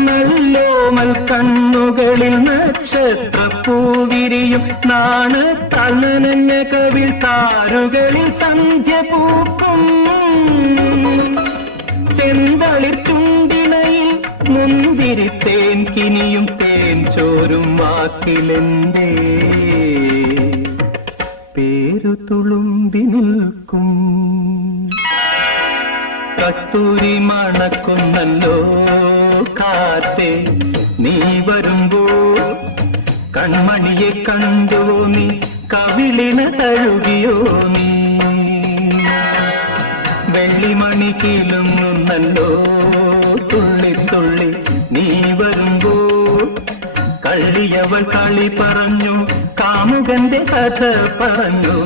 നല്ലോമൽ കണ്ണുകളിൽ നക്ഷത്രപ്പൂവിരിയും നാണത്താൽ നനഞ്ഞ കവിൽ താരുകളിൽ സന്ധ്യ പൂക്കും. ചെന്തളി ചുണ്ടിണയിൽ മുന്തിരി തേൻ കിനിയും തേൻ ചോരും വാക്കിലെന്തേ? പേരു തുളുമ്പി നിൽക്കും. കസ്തൂരി മണക്കുന്നല്ലോ കാത്തെ നീ വരുമ്പോ കൺമണിയെ കണ്ടുവോ നീ കവിളിന തഴുകിയോ നീ? വെള്ളിമണി കിലുങ്ങുന്നല്ലോ തുള്ളി തുള്ളി നീ വരുമ്പോ കള്ളിയവൾ കളി പറഞ്ഞു കാമുകന്റെ കഥ പറഞ്ഞു.